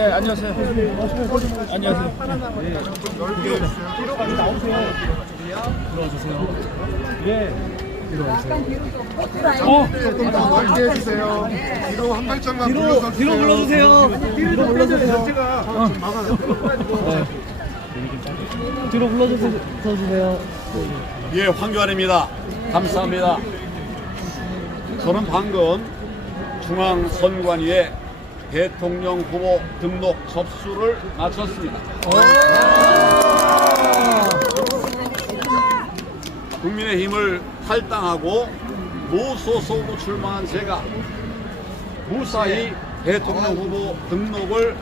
네, 안녕하세요. 안녕하세요. 뒤로 나오세요. 들어와주세요. 네. 조금 더 멀게 해주세요. 뒤로 한 발짝만 뒤로 불러주세요. 뒤로 불러주세요. 뒤로 불러주세요. 예, 황교안입니다. 감사합니다. 저는 방금 중앙선관위에 대통령 후보 등록 접수를 마쳤습니다. 국민의힘을 탈당하고 무소속으로 출마한 제가 무사히 대통령 후보 등록을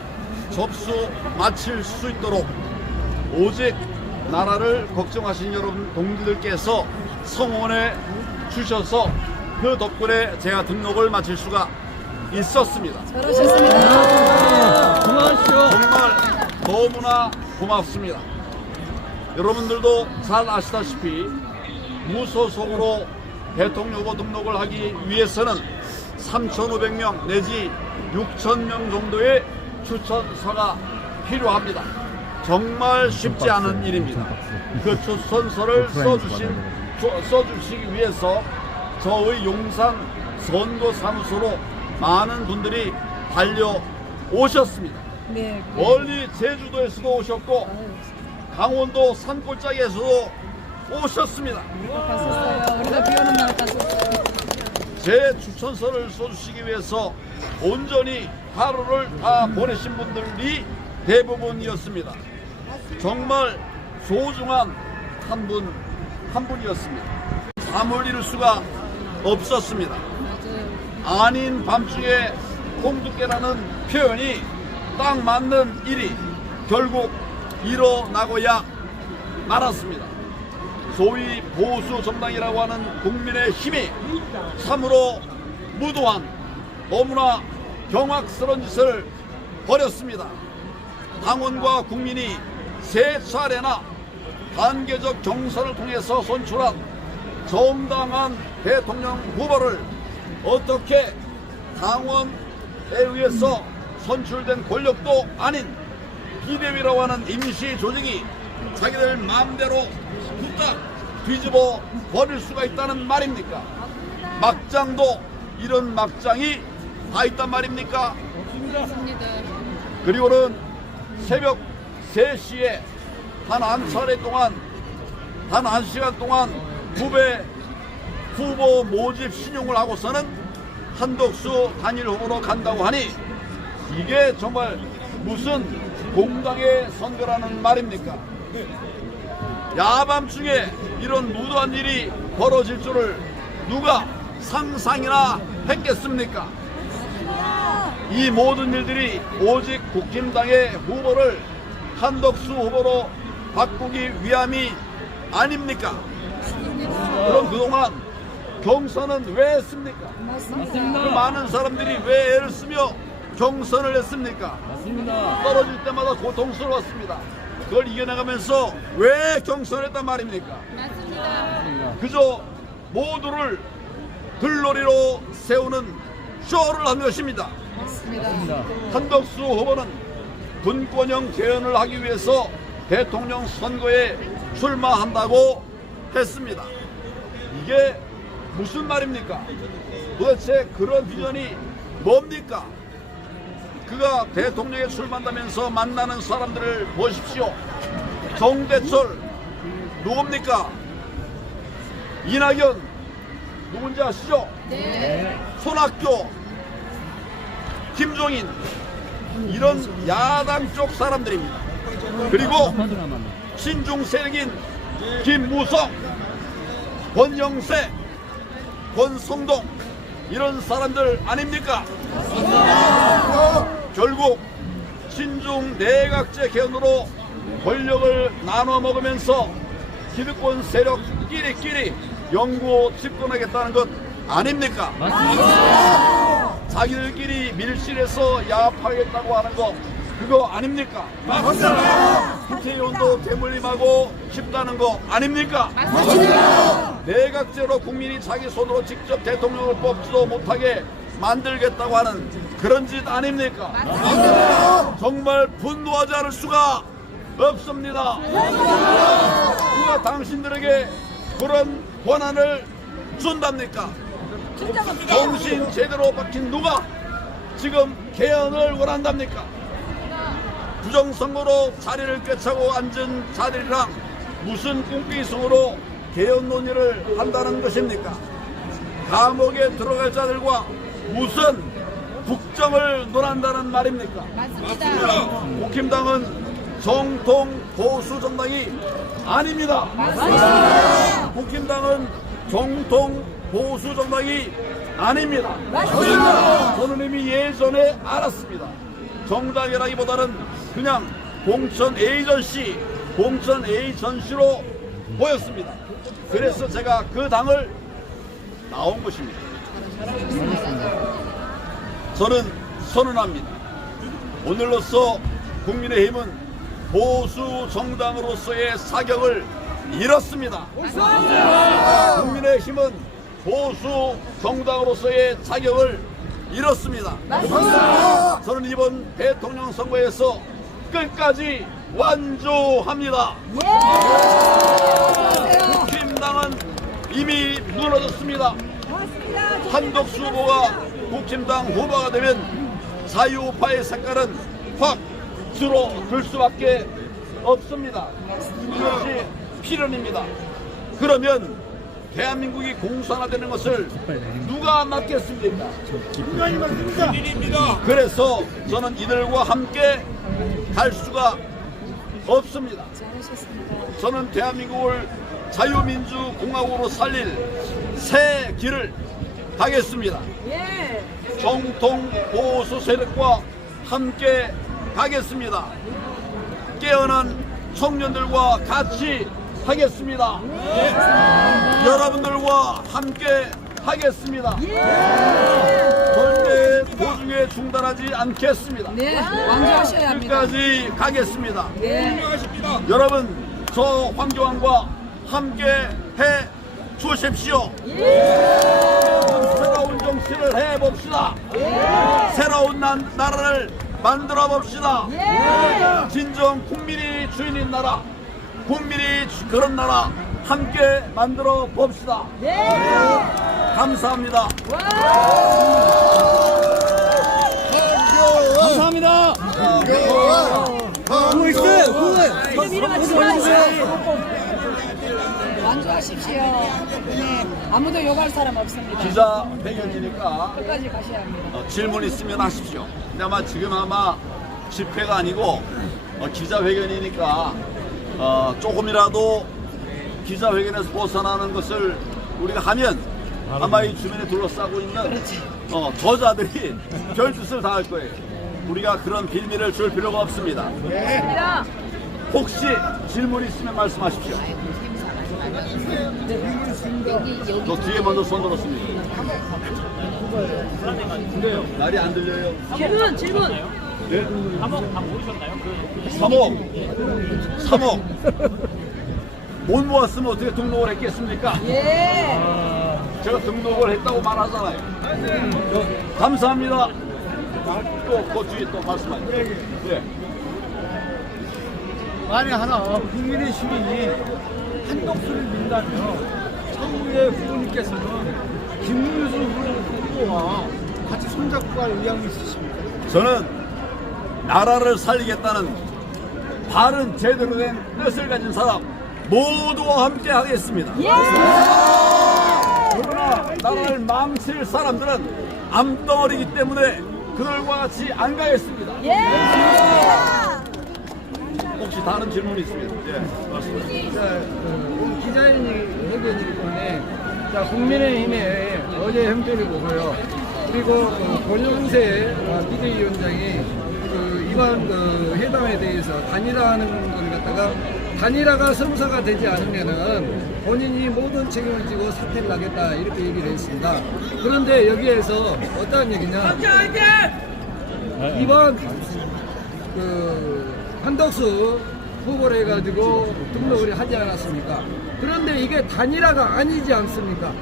접수 마칠 수 있도록 오직 나라를 걱정하신 여러분 동지들께서 성원해 주셔서 그 덕분에 제가 등록을 마칠 수가 있었습니다. 잘하셨습니다. 고마우시오. 정말 너무나 고맙습니다. 여러분들도 잘 아시다시피 무소속으로 대통령 후보 등록을 하기 위해서는 3,500명 내지 6,000명 정도의 추천서가 필요합니다. 정말 쉽지 않은 일입니다. 그 추천서를 써주시기 위해서 저의 용산 선거사무소로 많은 분들이 달려오셨습니다. 네. 멀리 제주도에서도 오셨고 강원도 산골짜기에서도 오셨습니다. 갔었어요. 우리가 비 오는 날 갔었어요. 제 추천서를 써주시기 위해서 온전히 하루를 다 보내신 분들이 대부분이었습니다. 정말 소중한 한 분이었습니다. 잠을 이룰 수가 없었습니다. 아닌 밤중에 홍두깨라는 표현이 딱 맞는 일이 결국 일어나고야 말았습니다. 소위 보수 정당이라고 하는 국민의 힘이 참으로 무도한 너무나 경악스러운 짓을 벌였습니다. 당원과 국민이 세 차례나 단계적 경선을 통해서 선출한 정당한 대통령 후보를 어떻게 당원에 의해서 선출된 권력도 아닌 비대위라고 하는 임시 조직이 자기들 마음대로 후딱 뒤집어 버릴 수가 있다는 말입니까? 막장도 이런 막장이 다 있단 말입니까? 그리고는 새벽 3시에 단 한 시간 동안 후보 모집 신용을 하고서는 한덕수 단일 후보로 간다고 하니 이게 정말 무슨 공당의 선거라는 말입니까? 야밤중에 이런 무도한 일이 벌어질 줄을 누가 상상이나 했겠습니까? 이 모든 일들이 오직 국힘당의 후보를 한덕수 후보로 바꾸기 위함이 아닙니까? 그럼 그동안 경선은 왜 했습니까? 맞습니다. 그 많은 사람들이 왜 애를 쓰며 경선을 했습니까? 맞습니다. 떨어질 때마다 고통스러웠습니다. 그걸 이겨나가면서 왜 경선했단 말입니까? 맞습니다. 그저 모두를 들러리로 세우는 쇼를 한 것입니다. 맞습니다. 한덕수 후보는 분권형 개헌을 하기 위해서 대통령 선거에 출마한다고 했습니다. 이게 무슨 말입니까? 도대체 그런 비전이 뭡니까? 그가 대통령에 출마한다면서 만나는 사람들을 보십시오. 정대철 누굽니까? 이낙연 누군지 아시죠? 네. 손학규, 김종인 이런 야당 쪽 사람들입니다. 그리고 친중 세력인 김무성, 권영세, 권성동 이런 사람들 아닙니까? 결국 친중 내각제 개헌으로 권력을 나눠 먹으면서 기득권 세력 끼리끼리 영구 집권하겠다는 것 아닙니까? 맞습니다. 자기들끼리 밀실에서 야합하겠다고 하는 거 그거 아닙니까? 맞습니다. 국회의원도 대물림하고 싶다는 거 아닙니까? 맞습니다. 내각제로 국민이 자기 손으로 직접 대통령을 뽑지도 못하게 만들겠다고 하는 그런 짓 아닙니까? 정말 분노하지 않을 수가 없습니다. 누가 당신들에게 그런 권한을 준답니까? 정신 제대로 박힌 누가 지금 개헌을 원한답니까? 부정선거로 자리를 꿰차고 앉은 자들이랑 무슨 꿍꿍이성으로 개헌 논의를 한다는 것입니까? 감옥에 들어갈 자들과 무슨 국정을 논한다는 말입니까? 맞습니다. 국힘당은 정통 보수 정당이 아닙니다. 맞습니다. 국힘당은 정통 보수 정당이 아닙니다. 맞습니다. 저는 이미 예전에 알았습니다. 정당이라기보다는 그냥 공천 에이전시로 보였습니다. 그래서 제가 그 당을 나온 것입니다. 저는 선언합니다. 오늘로써 국민의힘은 보수 정당으로서의 사격을 잃었습니다. 국민의힘은 보수 정당으로서의 자격을 잃었습니다. 저는 이번 대통령 선거에서 끝까지 완주합니다. 국힘당은 이미 무너졌습니다. 한덕수 후보가 국힘당 후보가 되면 자유우파의 색깔은 확 줄어들 수밖에 없습니다. 이것이 필연입니다. 그러면 대한민국이 공산화되는 것을 누가 막겠습니까? 그래서 저는 이들과 함께 갈 수가 없습니다. 저는 대한민국을 자유민주공화국으로 살릴 새 길을 가겠습니다. 정통 보수 세력과 함께 가겠습니다. 깨어난 청년들과 같이 하겠습니다. 여러분들과 함께 하겠습니다. 절대 도중에 중단하지 않겠습니다. 네, 완주하셔야 합니다. 끝까지 가겠습니다. 네. 여러분, 저 황교안과 함께 해 주십시오. 새로운 정치를 해봅시다. 새로운 나라를 만들어 봅시다. 진정 국민이 주인인 나라, 국민이 그런 나라 함께 만들어 봅시다. 감사합니다. 감사합니다. 완주하십시오. 네, 아무도 욕할 사람 없습니다. 기자 회견이니까 끝까지 가셔야 합니다. 질문 있으면 하십시오. 근데 아마 지금 집회가 아니고 기자회견이니까 조금이라도 기자회견에서 벗어나는 것을 우리가 하면 아마 이 주변에 둘러싸고 있는 저자들이 별짓을 다 할 거예요. 우리가 그런 빌미를 줄 필요가 없습니다. 혹시 질문 있으면 말씀하십시오. 저 뒤에 먼저 손 들었습니다. 말이 안 들려요. 질문. 네? 3억 못 모았으면 어떻게 등록을 했겠습니까? 제가 등록을 했다고 말하잖아요. 감사합니다. 또 그 뒤에 또 말씀하세요. 네. 만에 하나 국민의힘이 한덕수를 민다면 정부의 후보님께서는 김문수 후보와 같이 손잡고 갈 의향이 있으십니까? 저는 나라를 살리겠다는 바른 제대로 된 뜻을 가진 사람 모두와 함께 하겠습니다. 그러나 나라를 망칠 사람들은 암덩어리이기 때문에 그들과 같이 안 가겠습니다. 혹시 다른 질문 있으면 오늘 기자회견이기 때문에 국민의힘의 어제 행태를 보고요. 그리고 권영세 비대위원장이 이번 회담에 대해서 단일화하는 걸 갖다가 단일화가 성사가 되지 않으면은 본인이 모든 책임을 지고 사퇴를 하겠다 이렇게 얘기를 했습니다. 그런데 여기에서 어떤 얘기냐? 이번 한덕수 후보를 해가지고 등록을 하지 않았습니까? 그런데 이게 단일화가 아니지 않습니까?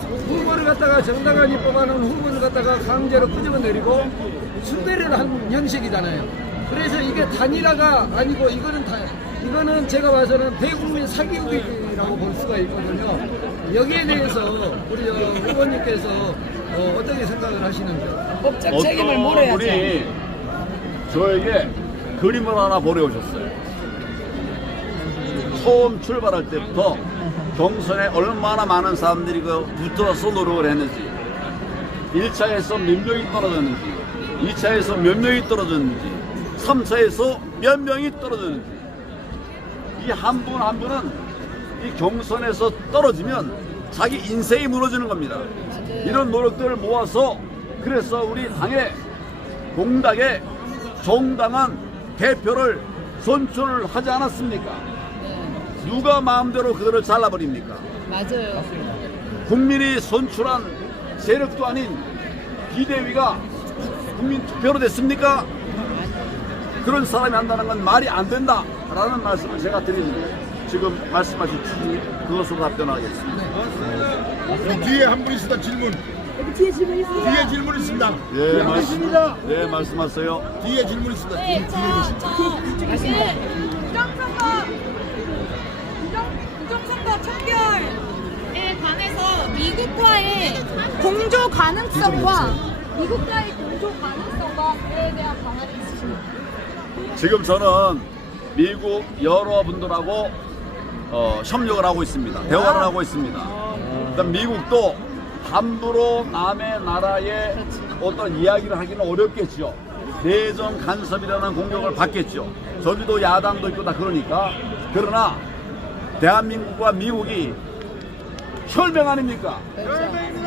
후보를 갖다가 정당하게 뽑아놓은 후보를 갖다가 강제로 끄집어내리고 순대를 한 형식이잖아요. 그래서 이게 단일화가 아니고 이거는 제가 봐서는 대국민 사기극이라고 볼 수가 있거든요. 여기에 대해서 우리 후보님께서 어떻게 생각을 하시는지요? 법적 책임을 물어야죠. 분이 저에게 그림을 하나 보내오셨어요. 처음 출발할 때부터 경선에 얼마나 많은 사람들이 붙어서 노력을 했는지, 1차에서 몇 명이 떨어졌는지, 2차에서 몇 명이 떨어졌는지, 3차에서 몇 명이 떨어졌는지, 이 한 분 한 분은 이 경선에서 떨어지면 자기 인생이 무너지는 겁니다. 이런 노력들을 모아서 그래서 우리 당에 공당에 정당한 대표를 선출하지 않았습니까? 누가 마음대로 그들을 잘라버립니까? 맞아요. 국민이 선출한 세력도 아닌 비대위가 국민 투표로 됐습니까? 그런 사람이 한다는 건 말이 안 된다라는 말씀을 제가 드립니다. 지금 말씀하신 취지 그것으로 답변하겠습니다. 그럼 뒤에 한 분 있습니다. 질문. 뒤에 질문 있습니다. 예, 말씀입니다. 네, 말씀하세요. 뒤에 질문 있습니다. 네, 부정선거 척결에 관해서 미국과의 공조 가능성과 그에 대한 방안이 있으십니까? 지금 저는 미국 여러분들하고 협력을 하고 있습니다. 대화를 하고 있습니다. 그다음 미국도 함부로 남의 나라에 어떤 이야기를 하기는 어렵겠죠. 내정 간섭이라는 공격을 받겠죠. 저기도 야당도 있고 다 그러니까. 그러나 대한민국과 미국이 혈맹 아닙니까?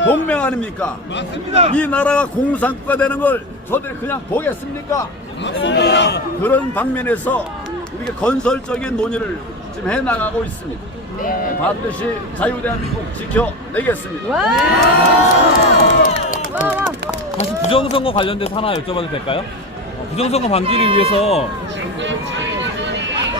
동맹 아닙니까? 맞습니다. 이 나라가 공산국가 되는 걸 저들이 그냥 보겠습니까? 맞습니다. 그런 방면에서 우리가 건설적인 논의를 지금 해나가고 있습니다. 네. 반드시 자유대한민국 지켜내겠습니다. 다시 부정선거 관련돼서 하나 여쭤봐도 될까요? 부정선거 방지를 위해서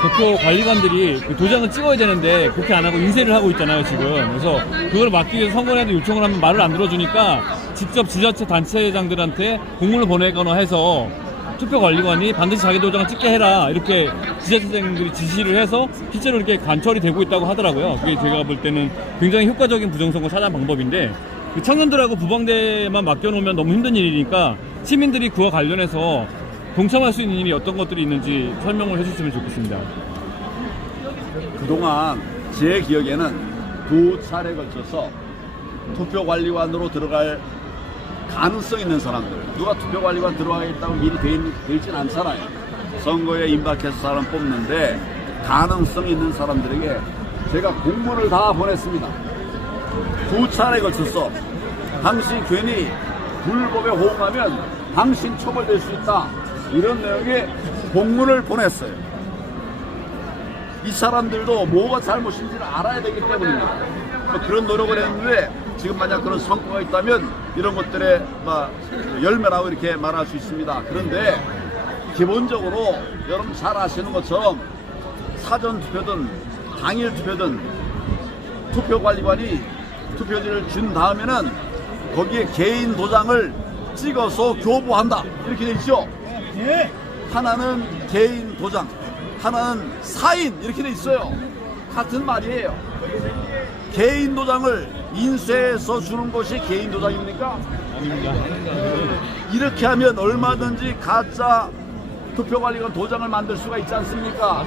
대표 관리관들이 그 도장을 찍어야 되는데 그렇게 안 하고 인쇄를 하고 있잖아요 지금. 그래서 그걸 막기 위해서 선거에도 요청을 하면 말을 안 들어주니까 직접 지자체 단체장들한테 공문을 보내거나 해서 투표 관리관이 반드시 자기 도장을 찍게 해라 이렇게 지자체장들이 지시를 해서 실제로 이렇게 관철이 되고 있다고 하더라고요. 그게 제가 볼 때는 굉장히 효과적인 부정선거 차단 방법인데, 그 청년들하고 부방대만 맡겨놓으면 너무 힘든 일이니까 시민들이 그와 관련해서 동참할 수 있는 일이 어떤 것들이 있는지 설명을 해주시면 좋겠습니다. 그동안 제 기억에는 두 차례에 걸쳐서 투표관리관으로 들어갈 가능성 있는 사람들, 누가 투표관리관 들어가겠다고 미리 되진 않잖아요. 선거에 임박해서 사람 뽑는데 가능성 있는 사람들에게 제가 공문을 다 보냈습니다. 두 차례에 걸쳐서 당신 괜히 불법에 호응하면 당신 처벌될 수 있다, 이런 내용의 공문을 보냈어요. 이 사람들도 뭐가 잘못인지를 알아야 되기 때문입니다. 그런 노력을 했는데 지금 만약 그런 성과가 있다면 이런 것들에 열매라고 이렇게 말할 수 있습니다. 그런데 기본적으로 여러분 잘 아시는 것처럼 사전 투표든 당일 투표든 투표관리관이 투표지를 준 다음에는 거기에 개인 도장을 찍어서 교부한다, 이렇게 돼 있죠. 하나는 개인 도장, 하나는 사인, 이렇게 돼 있어요. 같은 말이에요. 개인 도장을 인쇄해서 주는 것이 개인 도장입니까? 아닙니다. 이렇게 하면 얼마든지 가짜 투표관리관 도장을 만들 수가 있지 않습니까?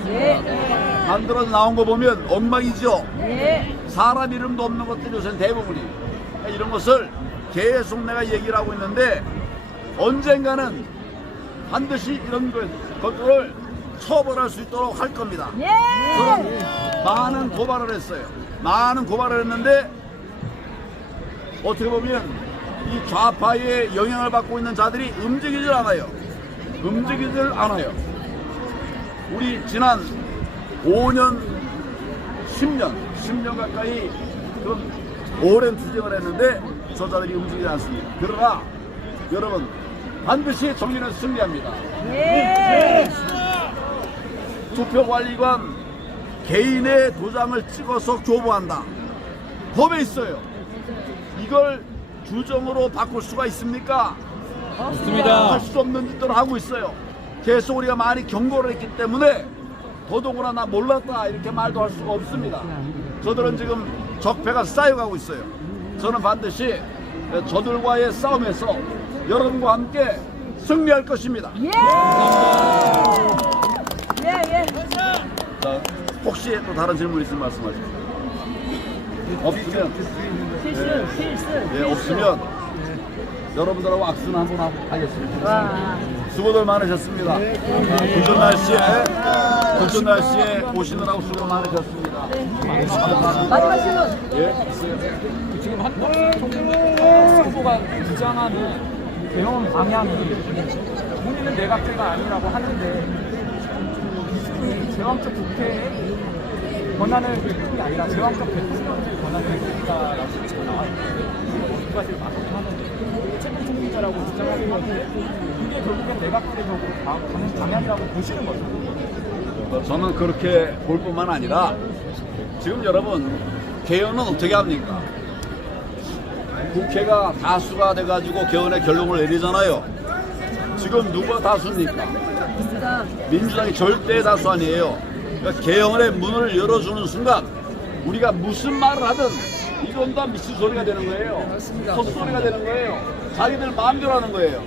만들어서 나온 거 보면 엉망이죠. 사람 이름도 없는 것들이 요새 대부분이. 이런 것을 계속 내가 얘기를 하고 있는데 언젠가는 반드시 이런 것들을 처벌할 수 있도록 할 겁니다. 저는 많은 고발을 했어요. 많은 고발을 했는데 어떻게 보면 이 좌파의 영향을 받고 있는 자들이 움직이질 않아요. 우리 지난 5년, 10년 가까이 그런 오랜 투쟁을 했는데 저 자들이 움직이지 않습니다. 그러나 여러분, 반드시 정의는 승리합니다. 투표관리관 개인의 도장을 찍어서 교부한다. 법에 있어요. 이걸 규정으로 바꿀 수가 있습니까? 없습니다. 할 수 없는 짓들을 하고 있어요. 계속 우리가 많이 경고를 했기 때문에 더더구나 나 몰랐다 이렇게 말도 할 수가 없습니다. 저들은 지금 적폐가 쌓여가고 있어요. 저는 반드시 저들과의 싸움에서 여러분과 함께 승리할 것입니다. 자, 혹시 또 다른 질문 있으면 말씀하십시오. 없으면 없으면 여러분들하고 악수는 한번 하겠습니다. 수고들 많으셨습니다. 굿전 날씨에 오시느라고 수고 많으셨습니다. 마지막 질문. 예, 있어요. 지금 한덕수 후보가 주장하는 대응 방향이 본인은 내각제가 아니라고 하는데 이 제왕적 국회의 권한을 이 아니라 제왕적 대통령의 권한을 주니까라고 지금 나왔는데 누가 제일 맞다고 하는데 최고 총리자라고 주장하긴 하는데 그게 결국엔 내각제적으로 가는 방향이라고 보시는 거죠. 저는 그렇게 볼 뿐만 아니라 지금 여러분 개헌은 어떻게 합니까? 국회가 다수가 돼가지고 개헌의 결론을 내리잖아요. 지금 누가 다수입니까? 민주당이 절대 다수 아니에요. 그러니까 개헌의 문을 열어주는 순간 우리가 무슨 말을 하든 이건 다 미친 소리가 되는 거예요. 헛소리가 되는 거예요. 자기들 마음대로 하는 거예요.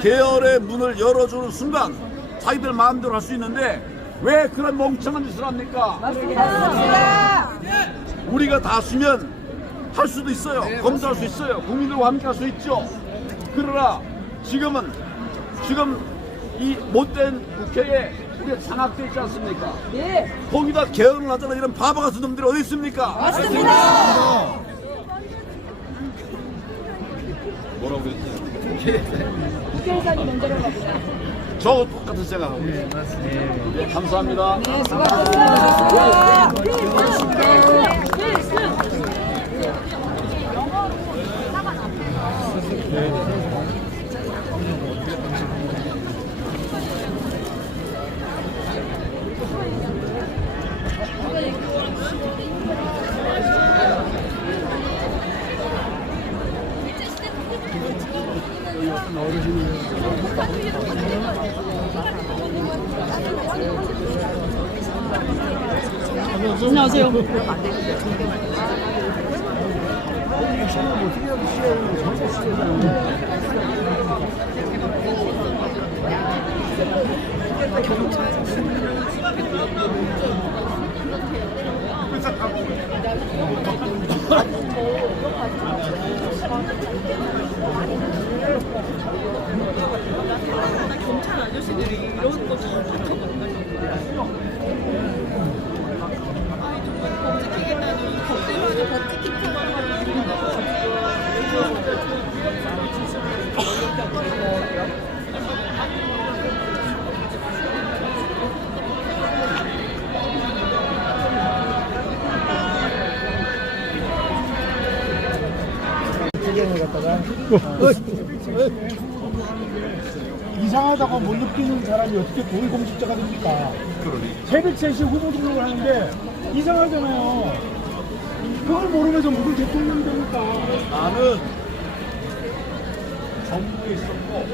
개헌의 문을 열어주는 순간 자기들 마음대로 할 수 있는데 왜 그런 멍청한 짓을 합니까? 우리가 다수면 할 수도 있어요. 검토할 수 있어요. 국민들과 함께 할 수 있죠. 그러나 지금 이 못된 국회에 우리가 장악되어 있지 않습니까? 거기다 개헌을 하잖아. 이런 바보 같은 놈들이 어디 있습니까? 맞습니다. 뭐라고 그랬지? 국회의장이 먼저라고 합니다. 저 똑같은 생각하고 있어요. 네, 감사합니다. 네, 수고하셨습니다. 안녕하세요. 경찰 아저씨들이 이런 거 처음 봤거든요. 범죄하겠다는 법 때문에 법칙키트만 이상하다고 못 느끼는 사람이 어떻게 고위공직자가 됩니까? 새벽 3시에 후보 등록을 하는데 이상하잖아요. 그걸 모르면서 무슨 대통령이 됩니까? 나는 정부에 있었고